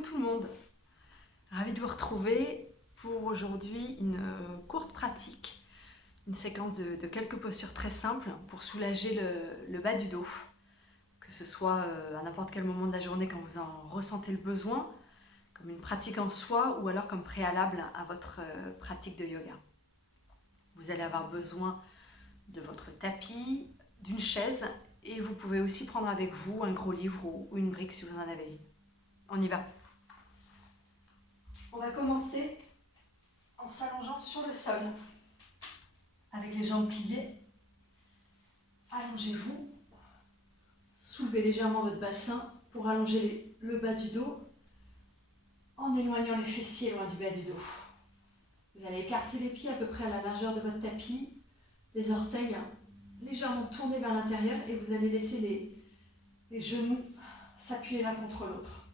Coucou tout le monde, ravie de vous retrouver pour aujourd'hui une courte pratique, une séquence de quelques postures très simples pour soulager le bas du dos, que ce soit à n'importe quel moment de la journée quand vous en ressentez le besoin, comme une pratique en soi ou alors comme préalable à votre pratique de yoga. Vous allez avoir besoin de votre tapis, d'une chaise et vous pouvez aussi prendre avec vous un gros livre ou une brique si vous en avez une. On y va. On va commencer en s'allongeant sur le sol, avec les jambes pliées. Allongez-vous, soulevez légèrement votre bassin pour allonger le bas du dos, en éloignant les fessiers loin du bas du dos. Vous allez écarter les pieds à peu près à la largeur de votre tapis, les orteils légèrement tournés vers l'intérieur et vous allez laisser les genoux s'appuyer l'un contre l'autre.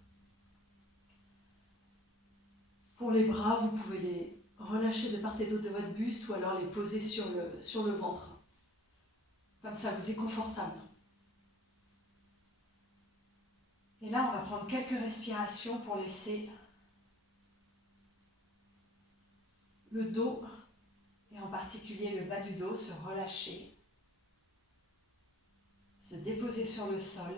Pour les bras, vous pouvez les relâcher de part et d'autre de votre buste ou alors les poser sur le ventre. Comme ça, vous êtes confortable. Et là, on va prendre quelques respirations pour laisser le dos, et en particulier le bas du dos, se relâcher, se déposer sur le sol.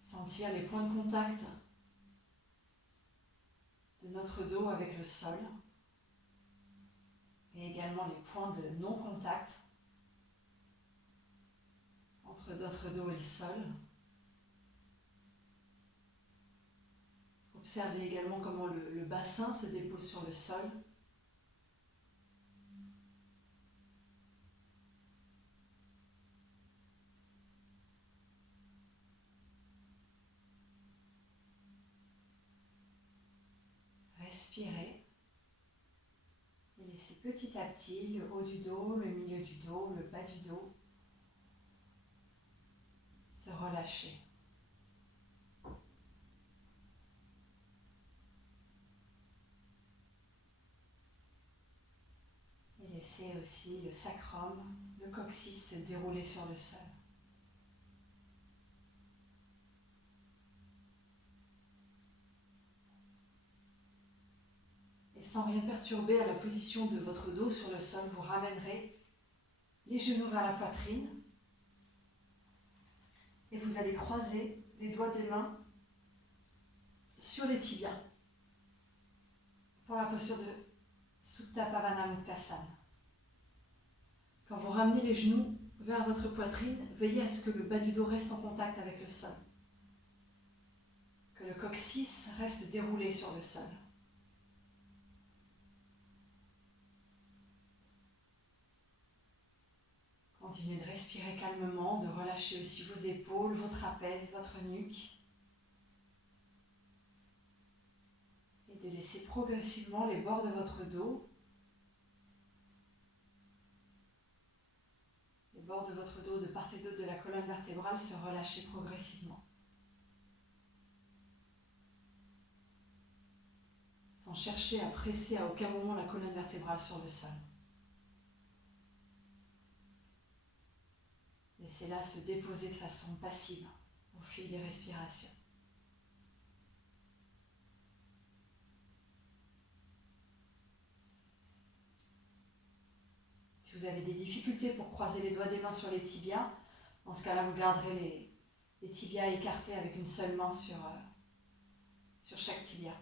Sentir les points de contact de notre dos avec le sol et également les points de non-contact entre notre dos et le sol. Observez également comment le bassin se dépose sur le sol. Respirez et laissez petit à petit le haut du dos, le milieu du dos, le bas du dos se relâcher. Et laissez aussi le sacrum, le coccyx se dérouler sur le sol. Et sans rien perturber à la position de votre dos sur le sol, vous ramènerez les genoux vers la poitrine et vous allez croiser les doigts des mains sur les tibias pour la posture de Supta Pavana Muktasana. Quand vous ramenez les genoux vers votre poitrine, veillez à ce que le bas du dos reste en contact avec le sol, que le coccyx reste déroulé sur le sol. Continuez de respirer calmement, de relâcher aussi vos épaules, vos trapèzes, votre nuque. Et de laisser progressivement les bords de votre dos, les bords de votre dos de part et d'autre de la colonne vertébrale se relâcher progressivement. Sans chercher à presser à aucun moment la colonne vertébrale sur le sol. Laissez-la se déposer de façon passive au fil des respirations. Si vous avez des difficultés pour croiser les doigts des mains sur les tibias, dans ce cas-là, vous garderez les tibias écartés avec une seule main sur chaque tibia.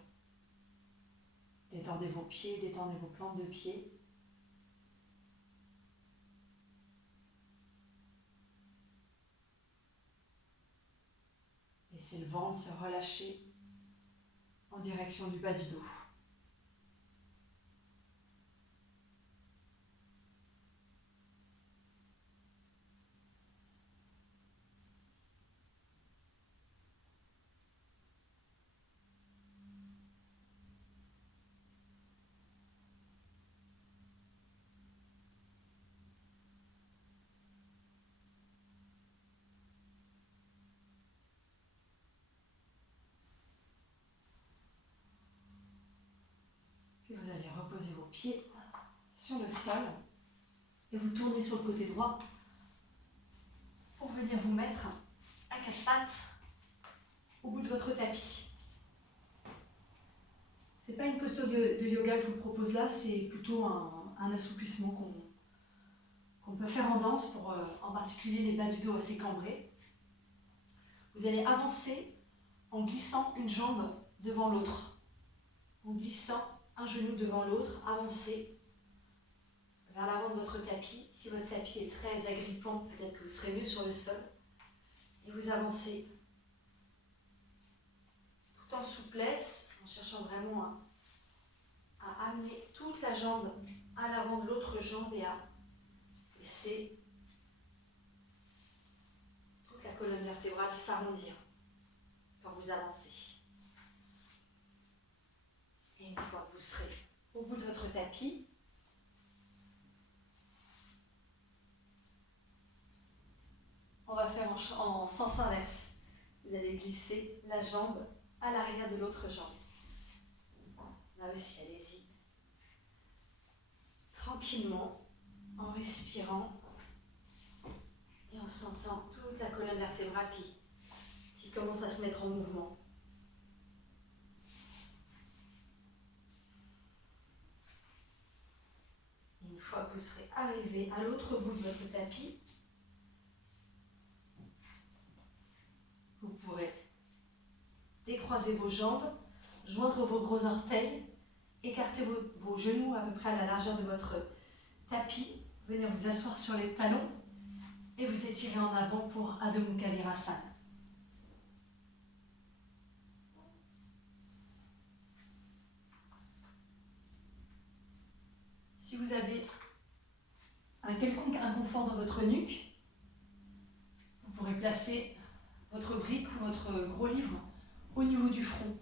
Détendez vos pieds, détendez vos plantes de pied. Laissez le ventre se relâcher en direction du bas du dos. Puis vous allez reposer vos pieds sur le sol et vous tournez sur le côté droit venir vous mettre à quatre pattes au bout de votre tapis. Ce n'est pas une posture de yoga que je vous propose là, c'est plutôt un assouplissement qu'on peut faire en danse pour en particulier les bas du dos assez cambrés. Vous allez avancer en glissant une jambe devant l'autre. En glissant un genou devant l'autre, avancez vers l'avant de votre tapis. Si votre tapis est très agrippant, peut-être que vous serez mieux sur le sol. Et vous avancez tout en souplesse, en cherchant vraiment à amener toute la jambe à l'avant de l'autre jambe et à laisser toute la colonne vertébrale s'arrondir quand vous avancez. Et une fois que vous serez au bout de votre tapis, on va faire en sens inverse. Vous allez glisser la jambe à l'arrière de l'autre jambe. Là aussi, allez-y. Tranquillement, en respirant et en sentant toute la colonne vertébrale qui commence à se mettre en mouvement. Et une fois que vous serez arrivé à l'autre bout de votre tapis, vous pourrez décroiser vos jambes, joindre vos gros orteils, écarter vos genoux à peu près à la largeur de votre tapis, venir vous asseoir sur les talons et vous étirer en avant pour Adho Mukha Virasana. Si vous avez un quelconque inconfort dans votre nuque, vous pourrez placer votre brique ou votre gros livre au niveau du front.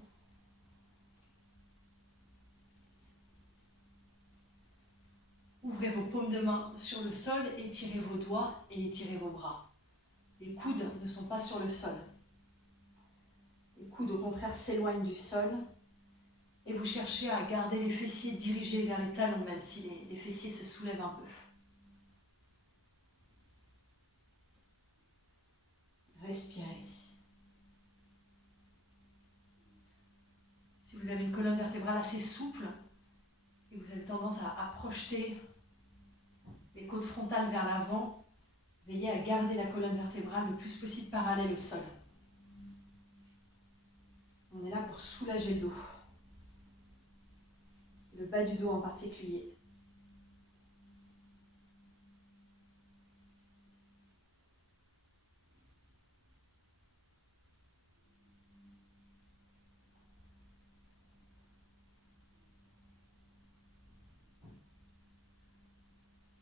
Ouvrez vos paumes de main sur le sol, étirez vos doigts et étirez vos bras. Les coudes ne sont pas sur le sol. Les coudes au contraire s'éloignent du sol et vous cherchez à garder les fessiers dirigés vers les talons même si les fessiers se soulèvent un peu. Respirez. Si vous avez une colonne vertébrale assez souple et vous avez tendance à projeter les côtes frontales vers l'avant, veillez à garder la colonne vertébrale le plus possible parallèle au sol. On est là pour soulager le dos, le bas du dos en particulier.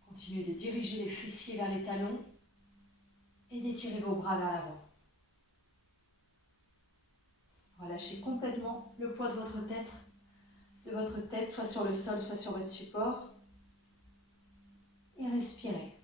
Continuez de diriger les fessiers vers les talons et d'étirer vos bras vers l'avant. Relâchez complètement le poids de votre tête, soit sur le sol, soit sur votre support. Et respirez.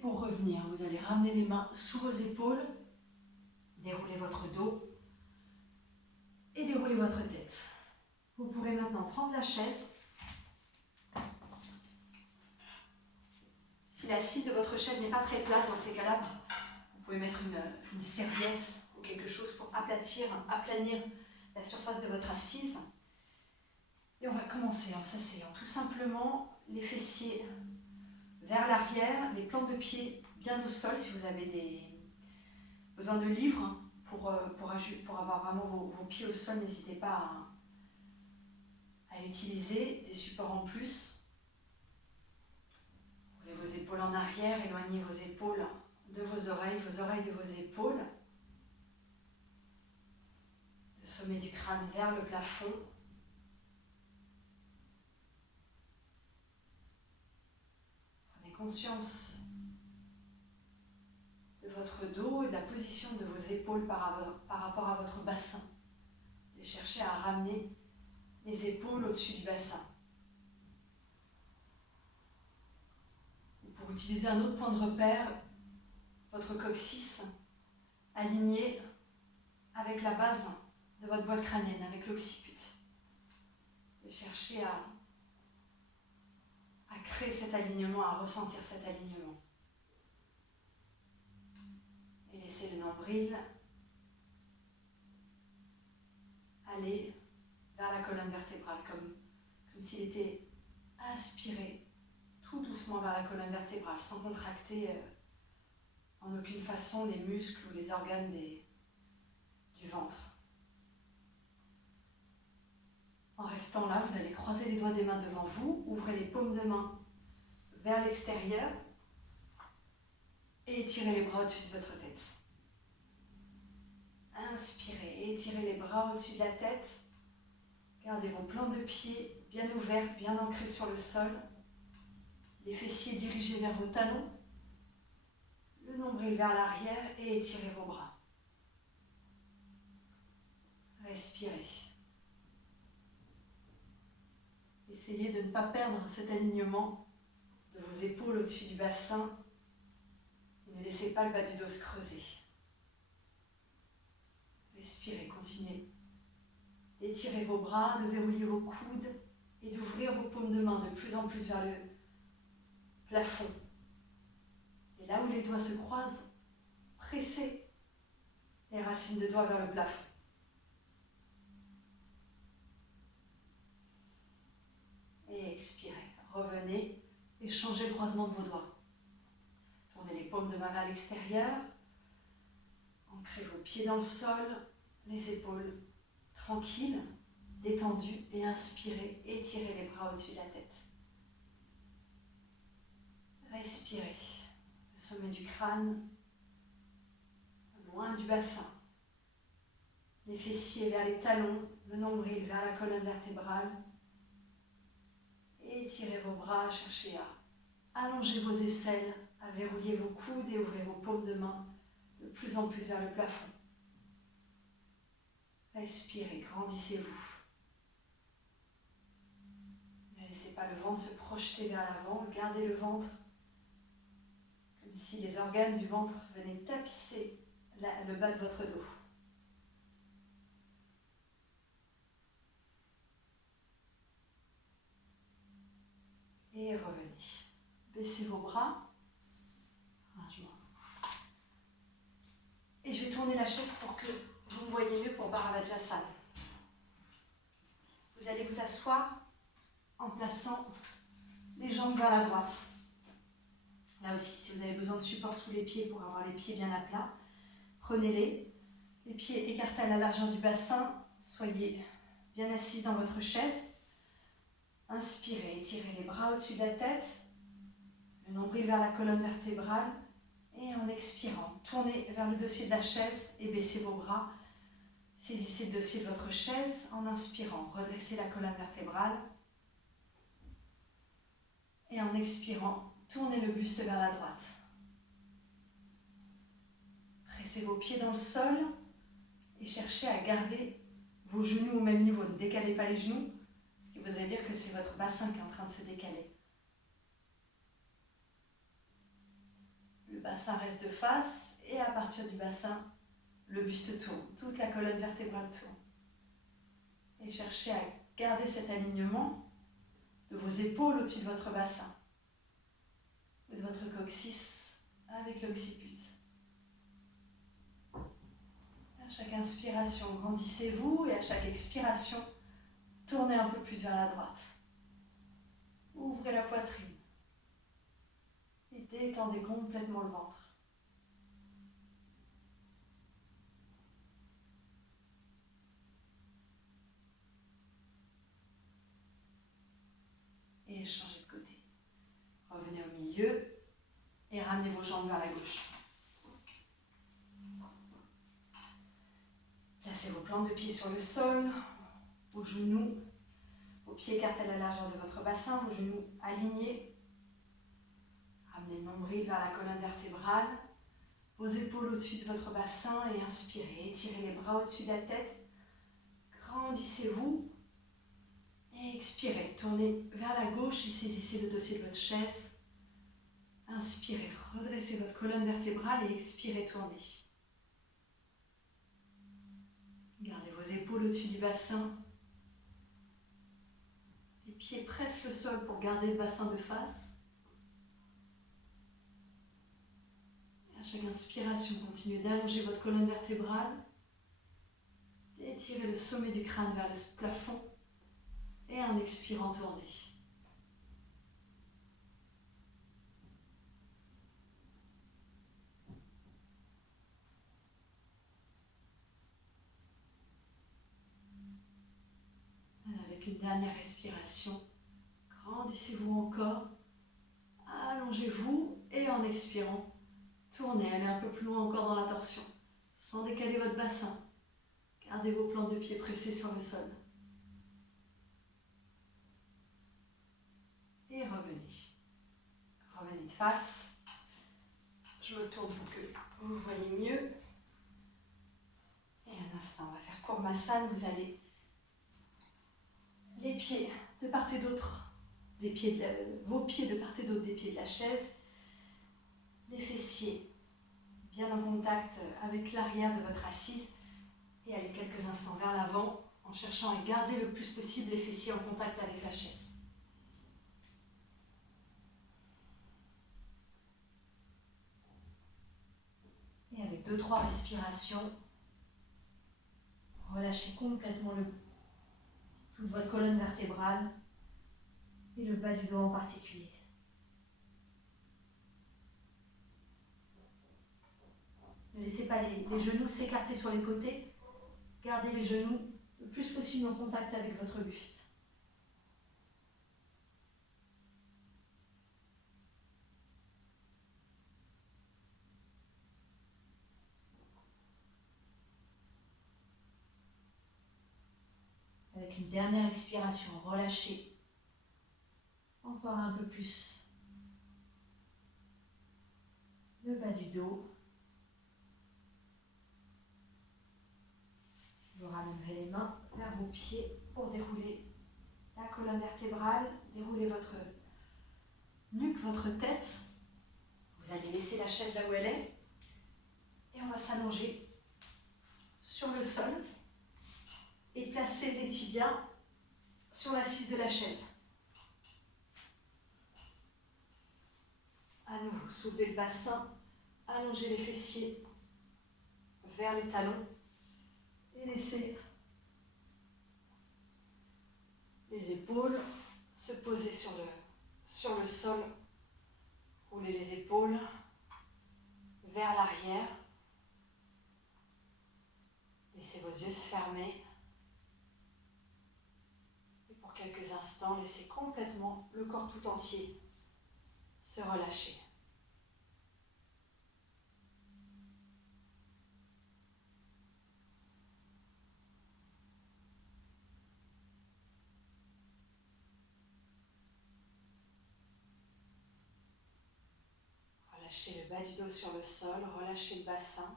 Pour revenir, vous allez ramener les mains sous vos épaules, dérouler votre dos et dérouler votre tête. Vous pourrez maintenant prendre la chaise. Si l'assise de votre chaise n'est pas très plate, dans ces cas-là, vous pouvez mettre une serviette ou quelque chose pour aplanir la surface de votre assise. Et on va commencer en s'asseyant tout simplement les fessiers vers l'arrière, les plantes de pied bien au sol si vous avez besoin de livres pour avoir vraiment vos pieds au sol. N'hésitez pas à utiliser des supports en plus. Roulez vos épaules en arrière, éloignez vos épaules de vos oreilles de vos épaules. Le sommet du crâne vers le plafond. Conscience de votre dos et de la position de vos épaules par rapport à votre bassin. Et cherchez à ramener les épaules au-dessus du bassin. Et pour utiliser un autre point de repère, votre coccyx aligné avec la base de votre boîte crânienne, avec l'occiput. Et cherchez à créer cet alignement, à ressentir cet alignement. Et laissez le nombril aller vers la colonne vertébrale, comme s'il était aspiré tout doucement vers la colonne vertébrale, sans contracter en aucune façon les muscles ou les organes du ventre. En restant là, vous allez croiser les doigts des mains devant vous, ouvrez les paumes de main vers l'extérieur et étirez les bras au-dessus de votre tête. Inspirez, étirez les bras au-dessus de la tête. Gardez vos plans de pied bien ouverts, bien ancrés sur le sol. Les fessiers dirigés vers vos talons. Le nombril vers l'arrière et étirez vos bras. Respirez. Essayez de ne pas perdre cet alignement de vos épaules au-dessus du bassin et ne laissez pas le bas du dos se creuser. Respirez, continuez. Étirez vos bras, de verrouiller vos coudes et d'ouvrir vos paumes de main de plus en plus vers le plafond. Et là où les doigts se croisent, pressez les racines de doigts vers le plafond. Et expirez. Revenez et changez le croisement de vos doigts. Tournez les paumes de main vers l'extérieur. Ancrez vos pieds dans le sol, les épaules tranquilles, détendues et inspirez. Étirez les bras au-dessus de la tête. Respirez. Le sommet du crâne, loin du bassin. Les fessiers vers les talons, le nombril vers la colonne vertébrale. Étirez vos bras, cherchez à allonger vos aisselles, à verrouiller vos coudes et ouvrez vos paumes de main de plus en plus vers le plafond. Respirez, grandissez-vous. Ne laissez pas le ventre se projeter vers l'avant, gardez le ventre comme si les organes du ventre venaient tapisser le bas de votre dos. Et revenez. Baissez vos bras. Et je vais tourner la chaise pour que vous me voyez mieux pour Bharavajrasana. Vous allez vous asseoir en plaçant les jambes vers la droite. Là aussi, si vous avez besoin de support sous les pieds pour avoir les pieds bien à plat, prenez-les. Les pieds écartés à la largeur du bassin. Soyez bien assis dans votre chaise. Inspirez, étirez les bras au-dessus de la tête, le nombril vers la colonne vertébrale et en expirant, tournez vers le dossier de la chaise et baissez vos bras. Saisissez le dossier de votre chaise en inspirant, redressez la colonne vertébrale et en expirant, tournez le buste vers la droite. Pressez vos pieds dans le sol et cherchez à garder vos genoux au même niveau. Ne décalez pas les genoux. Ce qui voudrait dire que c'est votre bassin qui est en train de se décaler. Le bassin reste de face et à partir du bassin, le buste tourne. Toute la colonne vertébrale tourne. Et cherchez à garder cet alignement de vos épaules au-dessus de votre bassin, ou de votre coccyx avec l'occiput. À chaque inspiration, grandissez-vous et à chaque expiration, tournez un peu plus vers la droite. Ouvrez la poitrine. Et détendez complètement le ventre. Et changez de côté. Revenez au milieu et ramenez vos jambes vers la gauche. Placez vos plantes de pied sur le sol, vos genoux, vos pieds écartés à la largeur de votre bassin, vos genoux alignés. Ramenez le nombril vers la colonne vertébrale, vos épaules au-dessus de votre bassin et inspirez. Étirez les bras au-dessus de la tête. Grandissez-vous. Et expirez. Tournez vers la gauche et saisissez le dossier de votre chaise. Inspirez. Redressez votre colonne vertébrale et expirez. Tournez. Gardez vos épaules au-dessus du bassin. Les pieds pressent le sol pour garder le bassin de face. Et à chaque inspiration, continuez d'allonger votre colonne vertébrale. D'étirer le sommet du crâne vers le plafond. Et en expirant, tournez. Avec une dernière respiration, grandissez-vous encore. Allongez-vous et en expirant, tournez, allez un peu plus loin encore dans la torsion, sans décaler votre bassin. Gardez vos plantes de pieds pressées sur le sol. Et revenez. Revenez de face. Je me tourne pour que vous voyez mieux. Et un instant, on va faire Kurmasana. Vous allez les pieds de part et d'autre, vos pieds de part et d'autre des pieds de la chaise, les fessiers bien en contact avec l'arrière de votre assise et allez quelques instants vers l'avant en cherchant à garder le plus possible les fessiers en contact avec la chaise. Et avec 2-3 respirations, relâchez complètement toute votre colonne vertébrale et le bas du dos en particulier. Ne laissez pas les genoux s'écarter sur les côtés. Gardez les genoux le plus possible en contact avec votre buste. Avec une dernière expiration, relâchez encore un peu plus le bas du dos. Vous ramènerez les mains vers vos pieds pour dérouler la colonne vertébrale, dérouler votre nuque, votre tête. Vous allez laisser la chaise là où elle est et on va s'allonger sur le sol et placer les tibias sur l'assise de la chaise. À nouveau, soulevez le bassin, allongez les fessiers vers les talons et laissez les épaules se poser sur le sol. Roulez les épaules vers l'arrière. Laissez vos yeux se fermer. Et pour quelques instants, laissez complètement le corps tout entier se relâcher. Relâchez le bas du dos sur le sol, relâchez le bassin.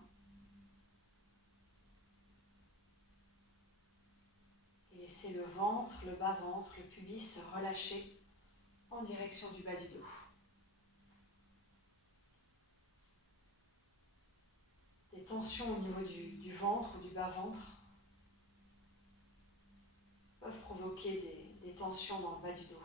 Et laissez le ventre, le bas-ventre, le pubis se relâcher en direction du bas du dos. Des tensions au niveau du ventre ou du bas-ventre peuvent provoquer des tensions dans le bas du dos.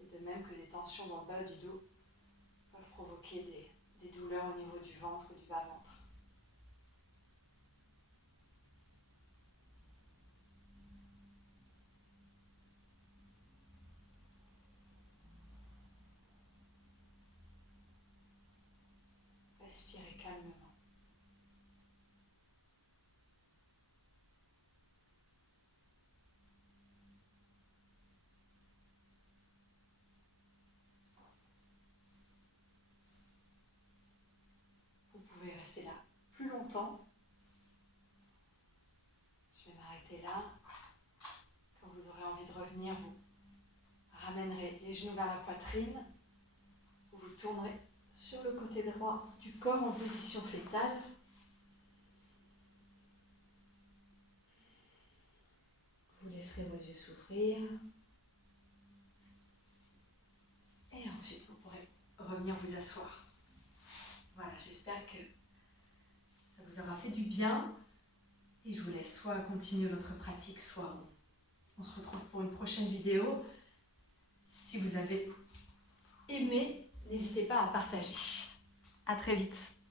Et de même que des tensions dans le bas du dos peuvent provoquer des douleurs au niveau du ventre ou du bas-ventre. Respirez calmement. Vous pouvez rester là plus longtemps les genoux vers la poitrine. Vous vous tournerez sur le côté droit du corps en position fétale. Vous laisserez vos yeux s'ouvrir. Et ensuite, vous pourrez revenir vous asseoir. Voilà, j'espère que ça vous aura fait du bien. Et je vous laisse soit continuer votre pratique, soit on se retrouve pour une prochaine vidéo. Si vous avez aimé, n'hésitez pas à partager. À très vite.